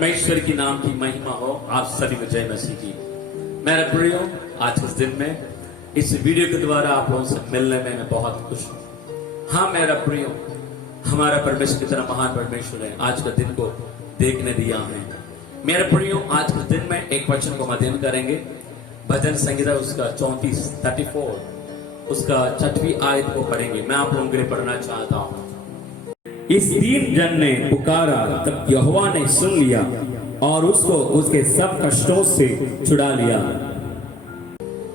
परमेश्वर की नाम की महिमा हो। आप सभी को जय मसीह की। मेरे प्रियो, आज के दिन में इस वीडियो के द्वारा आप लोगों से मिलने में मैं बहुत खुश हूँ। हाँ मेरा प्रियो, हमारा परमेश्वर कितना महान परमेश्वर है, आज का दिन को देखने दिया है। मेरे प्रियो, आज के दिन में एक वचन को अध्ययन करेंगे। भजन संगीता उसका 34 उसका 6वीं आयत को पढ़ेंगे। मैं आप लोगों के लिए पढ़ना चाहता हूँ। इस दीन जन ने पुकारा, तब यहोवा ने सुन लिया और उसको उसके सब कष्टों से छुड़ा लिया।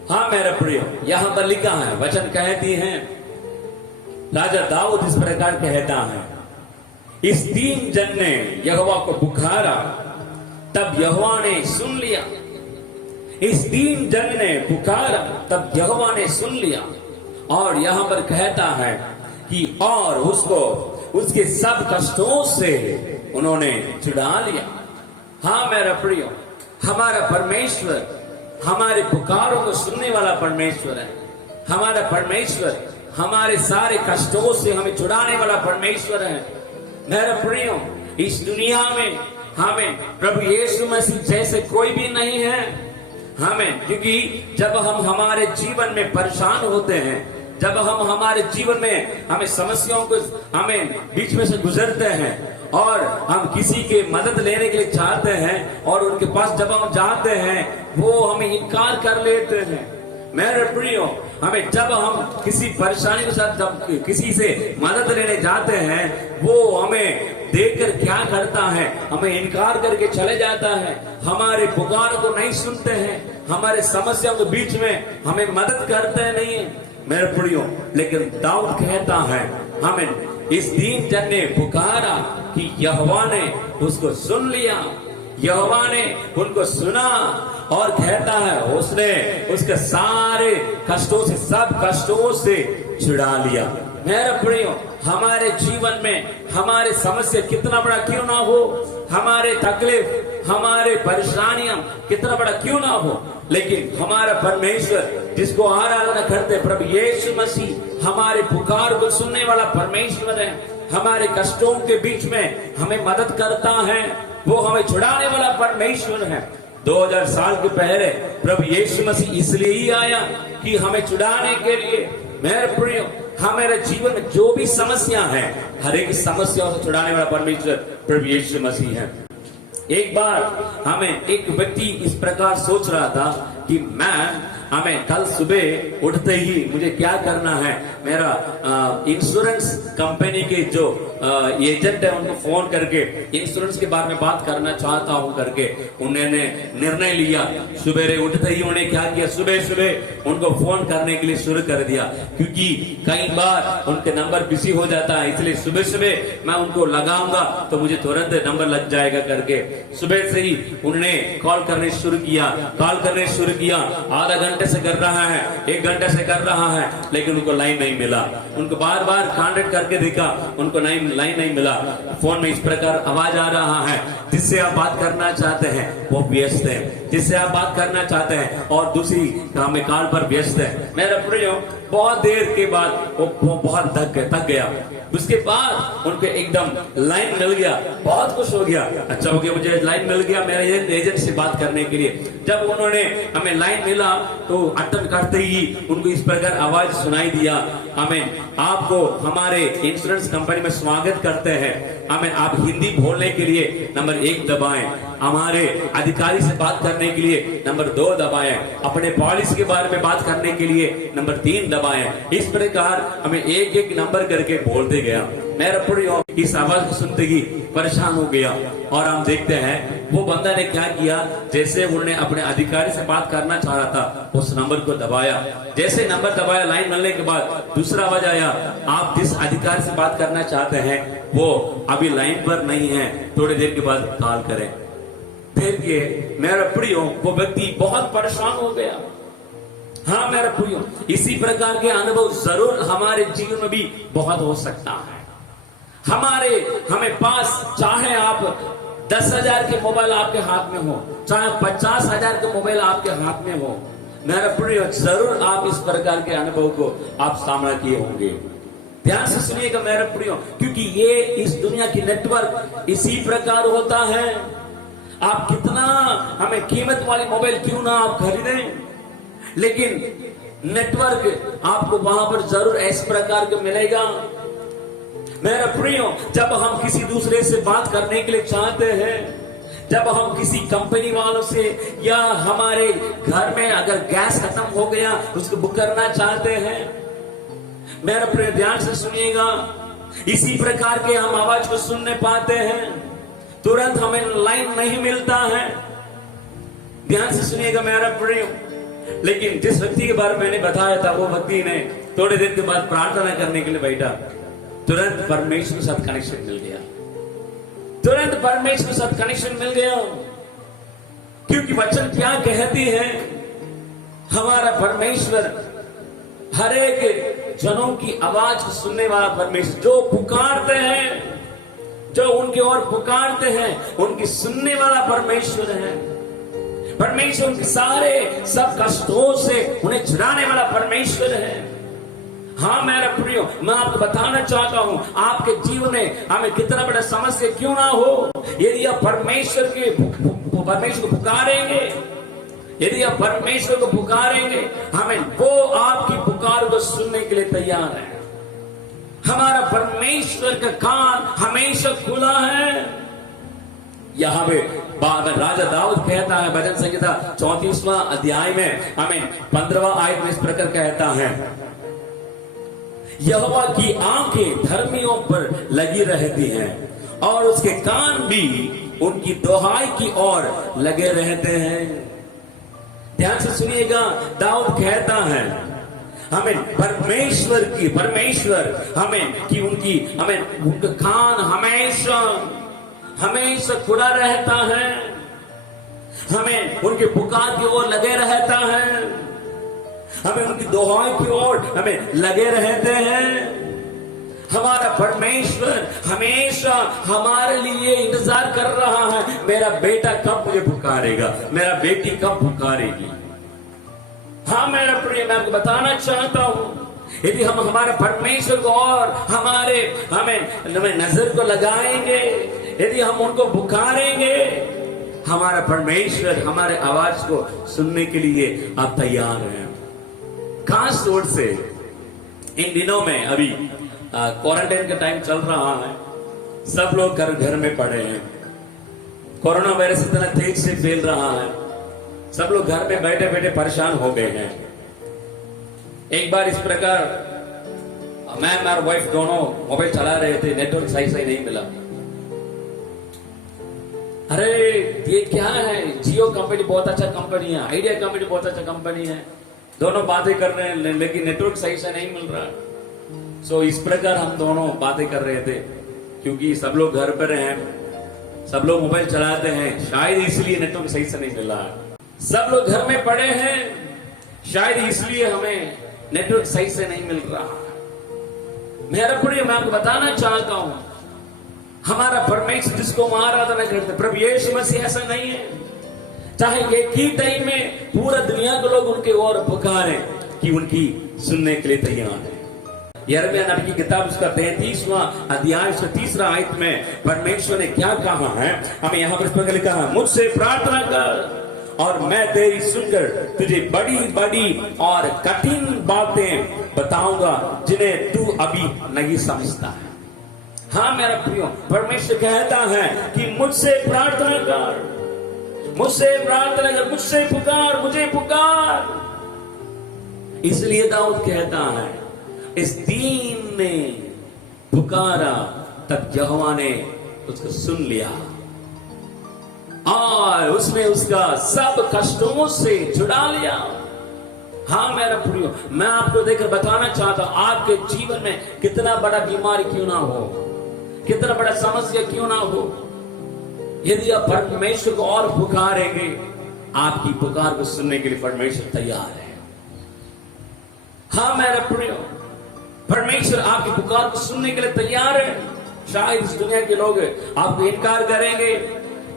हाँ मेरे प्रिय, यहाँ पर लिखा है, वचन कहती है, राजा दाऊद इस प्रकार कहता है, इस दीन जन ने यहोवा को पुकारा, तब यहोवा ने सुन लिया। इस दीन जन ने पुकारा, तब यहोवा ने सुन लिया। और यहाँ पर कहता है कि और उसको उसके सब कष्टों से उन्होंने छुड़ा लिया। हाँ मेरा प्रियो, हमारा परमेश्वर हमारे पुकारों को सुनने वाला परमेश्वर है। हमारा परमेश्वर हमारे सारे कष्टों से हमें छुड़ाने वाला परमेश्वर है। मेरा प्रियो, इस दुनिया में हमें प्रभु यीशु मसीह जैसे कोई भी नहीं है। हमें, क्योंकि जब हम हमारे जीवन में परेशान होते हैं, जब हम हमारे जीवन में हमें समस्याओं को हमें बीच में से गुजरते हैं और हम किसी के मदद लेने के लिए चाहते हैं और उनके पास जब हम जाते हैं वो हमें इनकार कर लेते हैं। मेरे प्रियो, हमें जब हम किसी परेशानी के साथ जब किसी से मदद लेने जाते हैं, वो हमें देखकर क्या करता है, हमें इनकार करके चले जाता है, हमारे पुकार को नहीं सुनते हैं, हमारे समस्याओं के बीच में हमें मदद करते नहीं है। मेरे प्रियो, लेकिन दाऊद कहता है, हमें इस दीन जन ने पुकारा कि यहोवा ने उसको सुन लिया। यहोवा ने उनको सुना और कहता है उसने उसके सारे कष्टों से, सब कष्टों से छुड़ा लिया। मेरे प्रियो, हमारे जीवन में हमारे समस्या कितना बड़ा क्यों ना हो, हमारे तकलीफ, हमारे परेशानियां कितना बड़ा क्यों ना हो, लेकिन हमारा परमेश्वर जिसको आराधना करते प्रभु यीशु मसीह हमारे पुकार को सुनने वाला परमेश्वर है। हमारे कष्टों के बीच में हमें मदद करता है, वो हमें छुड़ाने वाला परमेश्वर है। 2000 साल के पहले प्रभु यीशु मसीह इसलिए ही आया कि हमें छुड़ाने के लिए। मेरे प्रियो, हमारे जीवन में जो भी समस्या है, हर एक समस्याओं से छुड़ाने वाला परमेश्वर प्रभु यीशु मसीह है। एक बार हमें एक व्यक्ति इस प्रकार सोच रहा था कि हमें कल सुबह उठते ही मुझे क्या करना है, मेरा इंश्योरेंस कंपनी के जो एजेंट है उनको फोन करके इंश्योरेंस के बारे में बात करना चाहता हूं करके उन्होंने निर्णय लिया। सुबह उठते ही उन्होंने क्या किया, सुबह सुबह उनको फोन करने के लिए शुरू कर दिया, क्योंकि कई बार उनके नंबर बिजी हो जाता है, इसलिए सुबह सुबह मैं उनको लगाऊंगा तो मुझे तुरंत नंबर लग जाएगा करके सुबह से ही उन्होंने कॉल करने शुरू किया। आधा घंटे से कर रहा है, 1 घंटे से कर रहा है, लेकिन उनको लाइन नहीं मिला। उनको बार बार कांटेक्ट करके देखा, उनको लाइन नहीं मिला। फोन में इस प्रकार आवाज आ रहा है, जिससे आप बात करना चाहते हैं वो व्यस्त है, जिससे आप बात करना चाहते हैं और दूसरी कॉल पर व्यस्त है। मेरा प्रियो, बहुत देर के बाद वो बहुत थक गया। उसके बाद उनको एकदम लाइन मिल गया, बहुत खुश हो गया, अच्छा हो गया, मुझे लाइन मिल गया मेरे एजेंट से बात करने के लिए। जब उन्होंने हमें लाइन मिला तो अटेंड करते ही उनको इस प्रकार आवाज सुनाई दिया, हमें आपको हमारे इंश्योरेंस कंपनी में स्वागत करते हैं। हमें आप हिंदी बोलने के लिए नंबर 1 दबाएं, हमारे अधिकारी से बात करने के लिए नंबर 2 दबाएं, अपने पॉलिसी के बारे में बात करने के लिए नंबर 3 दबाएं। इस प्रकार हमें एक नंबर करके बोलते गया। मेरा प्रियो, इस आवाज को सुनते ही परेशान हो गया और हम देखते हैं वो बंदा ने क्या किया, जैसे उन्होंने अपने अधिकारी से बात करना चाह रहा था, उस नंबर को दबाया। जैसे नंबर दबाया, लाइन मिलने के बाद दूसरा आवाज आया, आप जिस अधिकारी से बात करना चाहते हैं वो अभी लाइन पर नहीं है, थोड़ी देर के बाद कॉल करें। देखिए मेरा प्रियो, वो व्यक्ति बहुत परेशान हो गया। हाँ मेरा प्रियो, इसी प्रकार के अनुभव जरूर हमारे जीवन में भी बहुत हो सकता है। हमें पास, चाहे आप 10,000 के मोबाइल आपके हाथ में हो, चाहे 50,000 के मोबाइल आपके हाथ में हो, मेरा प्रिय, जरूर आप इस प्रकार के अनुभव को आप सामना किए होंगे। ध्यान से सुनिएगा मेरे प्रियो, क्योंकि ये इस दुनिया की नेटवर्क इसी प्रकार होता है। आप कितना हमें कीमत वाली मोबाइल क्यों ना आप खरीदें, लेकिन नेटवर्क आपको वहां पर जरूर इस प्रकार का मिलेगा। मेरा प्रियो, जब हम किसी दूसरे से बात करने के लिए चाहते हैं, जब हम किसी कंपनी वालों से या हमारे घर में अगर गैस खत्म हो गया उसको बुक करना चाहते हैं, मेरा प्रिय ध्यान से सुनिएगा, इसी प्रकार के हम आवाज को सुनने पाते हैं, तुरंत हमें लाइन नहीं मिलता है। ध्यान से सुनिएगा मेरा प्रिय। लेकिन जिस व्यक्ति के बारे में मैंने बताया था, वो व्यक्ति ने थोड़े दिन के बाद प्रार्थना करने के लिए बैठा, तुरंत परमेश्वर के साथ कनेक्शन मिल गया, तुरंत परमेश्वर के साथ कनेक्शन मिल गया। क्योंकि वचन क्या कहती है, हमारा परमेश्वर हर एक जनों की आवाज को सुनने वाला परमेश्वर, जो पुकारते हैं, जो उनकी ओर पुकारते हैं, उनकी सुनने वाला परमेश्वर है। परमेश्वर उनके सारे सब कष्टों से उन्हें छुड़ाने वाला परमेश्वर है। हाँ मेरा प्रियो, मैं आपको बताना चाहता हूं, आपके जीवन में हमें कितना बड़ा समस्या क्यों ना हो, यदि आप परमेश्वर को पुकारेंगे, यदि आप परमेश्वर को पुकारेंगे, हमें वो आपकी पुकार को सुनने के लिए तैयार है। हमारा परमेश्वर का कान हमेशा खुला है। यहां पे राजा दाऊद कहता है, भजन संहिता 34वां अध्याय में हमें 15वां आयत में इस प्रकार कहता है, यहोवा की आंखें धर्मियों पर लगी रहती हैं और उसके कान भी उनकी दोहाई की ओर लगे रहते हैं। ध्यान से सुनिएगा, दाऊद कहता है हमें परमेश्वर हमें कि उनका कान हमेशा खुला रहता है, हमें उनके पुकार की ओर लगे रहता है, हमें उनकी दुआओं की ओर हमें लगे रहते हैं। हमारा परमेश्वर हमेशा हमारे लिए इंतजार कर रहा है, मेरा बेटा कब मुझे पुकारेगा, मेरा बेटी कब पुकारेगी। हाँ मेरा प्रिय, मैं आपको बताना चाहता हूं, यदि हम हमारे परमेश्वर को और हमें नजर को लगाएंगे, यदि हम उनको पुकारेंगे, हमारा परमेश्वर हमारे आवाज को सुनने के लिए आप तैयार हैं। खास तौर से इन दिनों में अभी क्वारंटाइन का टाइम चल रहा है, सब लोग घर में पड़े हैं, कोरोना वायरस इतना तेज से फैल रहा है, सब लोग घर में बैठे बैठे परेशान हो गए हैं। एक बार इस प्रकार मैं और वाइफ दोनों मोबाइल चला रहे थे, नेटवर्क सही नहीं मिला। अरे ये क्या है, जियो कंपनी बहुत अच्छा कंपनी है, आइडिया कंपनी बहुत अच्छा कंपनी है, दोनों बातें कर रहे हैं लेकिन नेटवर्क सही से नहीं मिल रहा। सो इस प्रकार हम दोनों बातें कर रहे थे, क्योंकि सब लोग घर पर हैं, सब लोग मोबाइल चलाते हैं, शायद इसलिए नेटवर्क सही से नहीं मिल रहा है। सब लोग घर में पड़े हैं, शायद इसलिए हमें नेटवर्क सही से नहीं मिल रहा। मेरा प्रिय, मैं आपको बताना चाहता हूं, हमारा परमेश्वर जिसको हम आराधना करते प्रभु यीशु मसीह ऐसा नहीं है, चाहे एक ही टाइम में पूरा दुनिया के लोग उनके ओर पुकारें कि उनकी सुनने के लिए तैयार है। यिर्मयाह नबी की किताब उसका 33वां अध्याय उसका 3रा आयत में परमेश्वर ने क्या कहा है, हमें यहाँ पर इस प्रकार लिखा है, मुझसे प्रार्थना कर और मैं तेरी सुनकर तुझे बड़ी बड़ी और कठिन बातें बताऊंगा जिन्हें तू अभी नहीं समझता है। हाँ मेरा प्रियो, परमेश्वर कहता है कि मुझसे प्रार्थना कर, मुझसे प्रार्थना कर, मुझसे पुकार, मुझे पुकार। इसलिए दाऊद कहता है, इस दीन ने पुकारा तब यहोवा ने उसको सुन लिया और उसने उसका सब कष्टों से छुड़ा लिया। हाँ मेरा प्रियो, मैं आपको देखकर बताना चाहता हूं, आपके जीवन में कितना बड़ा बीमारी क्यों ना हो, कितना बड़ा समस्या क्यों ना हो, यदि आप परमेश्वर को और पुकारेंगे, आपकी पुकार को सुनने के लिए परमेश्वर तैयार है। हाँ मेरा प्रियो, परमेश्वर आपकी पुकार को सुनने के लिए तैयार है। शायद इस दुनिया के लोग आपको इनकार करेंगे,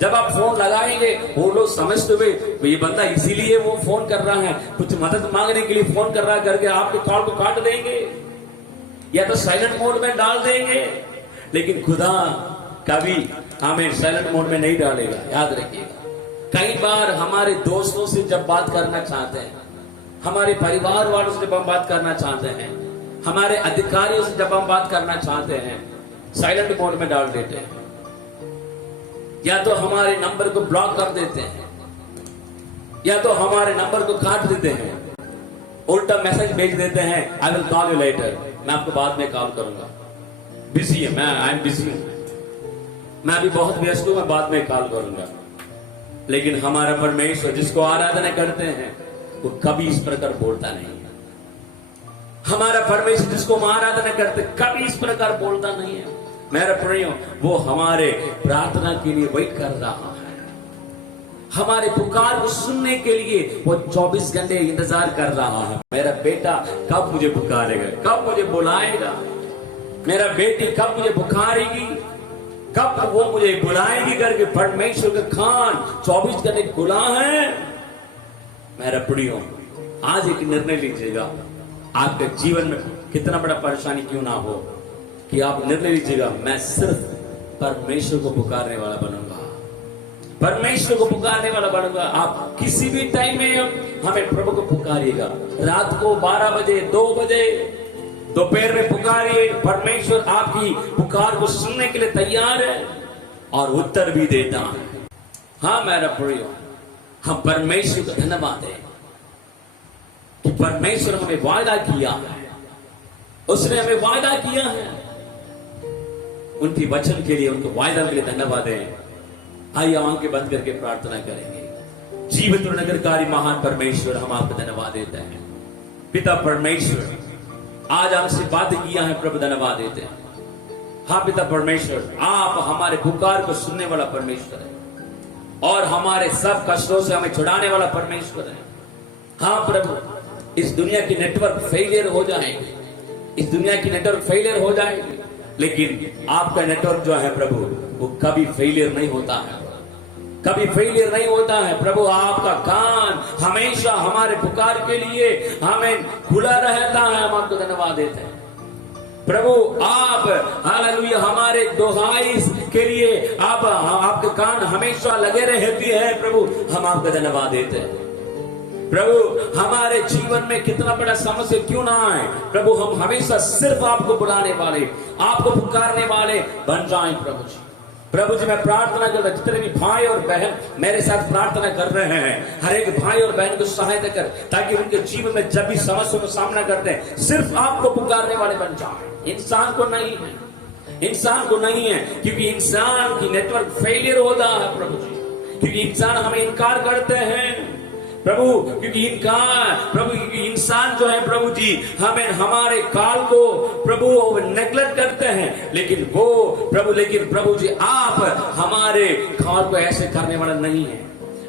जब आप फोन लगाएंगे वो लोग समझते हुए ये बंदा इसीलिए वो फोन कर रहा है, कुछ मदद मांगने के लिए फोन कर रहा है करके आपके कॉल को काट देंगे या तो साइलेंट मोड में डाल देंगे। लेकिन खुदा कभी हमें साइलेंट मोड में नहीं डालेगा, याद रखिएगा। कई बार हमारे दोस्तों से जब बात करना चाहते हैं, हमारे परिवार वालों से जब हम बात करना चाहते हैं, हमारे अधिकारियों से जब हम बात करना चाहते हैं, साइलेंट मोड में डाल देते हैं, या तो हमारे नंबर को ब्लॉक कर देते हैं, या तो हमारे नंबर को काट देते हैं, उल्टा मैसेज भेज देते हैं, I will call you later, मैं आपको बाद में कॉल करूंगा, बिजी है, मैं आई एम बिजी हूं, मैं अभी बहुत व्यस्त हूं, मैं बाद में कॉल करूंगा। लेकिन हमारा परमेश्वर जिसको आराधना करते हैं वो कभी इस प्रकार बोलता नहीं है। हमारा परमेश्वर जिसको हम आराधना करते कभी इस प्रकार बोलता नहीं है। मेरा प्रियो, वो हमारे प्रार्थना के लिए वेट कर रहा है, हमारे पुकार को सुनने के लिए वो 24 घंटे इंतजार कर रहा है। मेरा बेटा कब मुझे पुकारेगा, कब मुझे बुलाएगा, मेरा बेटी कब मुझे पुकारेगी, कब वो मुझे बुलाएगी करके परमेश्वर का कान 24 घंटे खुला है। मेरा प्रियो, आज एक निर्णय लीजिएगा, आपके जीवन में कितना बड़ा परेशानी क्यों ना हो, कि आप निर्णय लीजिएगा, मैं सिर्फ परमेश्वर को पुकारने वाला बनूंगा, परमेश्वर को पुकारने वाला बनूंगा। आप किसी भी टाइम में हमें प्रभु को पुकारिएगा, रात को 12 बजे, 2 बजे, दोपहर में पुकारिए, परमेश्वर आपकी पुकार को सुनने के लिए तैयार है और उत्तर भी देता है। हाँ मेरा प्रियो, हम परमेश्वर को धन्यवाद दें कि परमेश्वर हमें वायदा किया है, उसने हमें वायदा किया है, उनकी वचन के लिए, उनको वायदा के लिए धन्यवाद दें। आइए आंखें बंद करके प्रार्थना करेंगे। जीवित और नगरकारी महान परमेश्वर, हम आपको धन्यवाद देते हैं। पिता परमेश्वर, आज हमसे बात किया है प्रभु, धन्यवाद देते हैं। हाँ पिता परमेश्वर, आप हमारे पुकार को सुनने वाला परमेश्वर है और हमारे सब कष्टों से हमें छुड़ाने वाला परमेश्वर है। हाँ प्रभु, इस दुनिया की नेटवर्क फेलियर हो जाएंगे, इस दुनिया की नेटवर्क फेलियर हो जाएगी, लेकिन आपका नेटवर्क जो है प्रभु, वो कभी फेलियर नहीं होता है, कभी फेलियर नहीं होता है। प्रभु, आपका कान हमेशा हमारे पुकार के लिए हमें खुला रहता है, हम आपको धन्यवाद देते हैं। प्रभु, आप हालेलुया हमारे दुहाई के लिए आप आपके कान हमेशा लगे रहती है। प्रभु, हम आपको धन्यवाद देते हैं। प्रभु, हमारे जीवन में कितना बड़ा समस्या क्यों ना आए, प्रभु हम हमेशा सिर्फ आपको बुलाने वाले, आपको पुकारने वाले बन जाएं। प्रभु जी मैं प्रार्थना करता, जितने भी भाई और बहन मेरे साथ प्रार्थना कर रहे हैं, हर एक भाई और बहन को सहायता कर, ताकि उनके जीवन में जब भी समस्या का सामना करते हैं सिर्फ आपको पुकारने वाले बन जाए, इंसान को नहीं है, इंसान को नहीं है, क्योंकि इंसान की नेटवर्क फेलियर होता है प्रभु जी, क्योंकि इंसान हमें इनकार करते हैं प्रभु, क्योंकि इंसान जो है प्रभु जी हमें हमारे काल को प्रभु नेग्लेक्ट करते हैं, लेकिन प्रभु जी आप हमारे काल को ऐसे करने वाला नहीं है।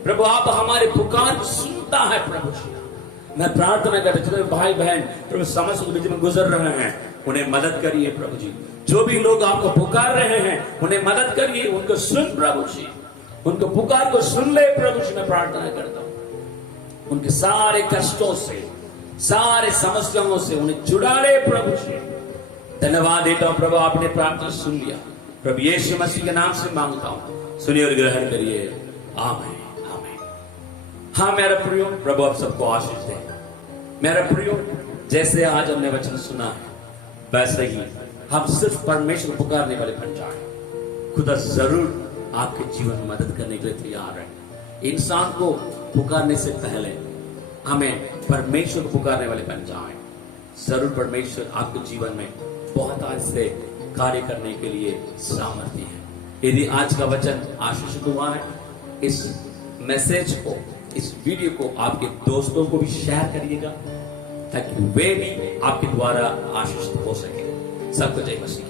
प्रभु, आप हमारे पुकार को सुनता है। प्रभु जी मैं प्रार्थना करता, जितने भाई बहन प्रभु समस्या के बीच में गुजर रहे हैं उन्हें मदद करिए प्रभु जी, जो भी लोग आपको पुकार रहे हैं उन्हें मदद करिए, उनको सुन प्रभु जी, उनको पुकार को सुन ले प्रभु जी। मैं प्रार्थना करता हूँ उनके सारे कष्टों से, सारे समस्याओं से उन्हें छुड़ा ले प्रभु जी। धन्यवाद देता हूं प्रभु, आपने प्रार्थना सुन लिया, प्रभु यीशु मसीह के नाम से मांगता हूं, सुनिए और ग्रहण करिए, आमीन आमीन। हाँ मेरा प्रियो, प्रभु आप सबको आशीष दे। मेरा प्रियो, जैसे आज हमने वचन सुना है वैसे ही हम सिर्फ परमेश्वर पुकारने वाले बन जाए। खुदा जरूर आपके जीवन में मदद करने के लिए तैयार है। इंसान को पुकारने से पहले हमें परमेश्वर को पुकारने वाले बन जाएं। जरूर परमेश्वर आपके जीवन में बहुत आज से कार्य करने के लिए सामर्थ्य है। यदि आज का वचन आशीषित हुआ है, इस मैसेज को, इस वीडियो को आपके दोस्तों को भी शेयर करिएगा, ताकि वे भी आपके द्वारा आशीषित हो सके। सबको जय मसीह।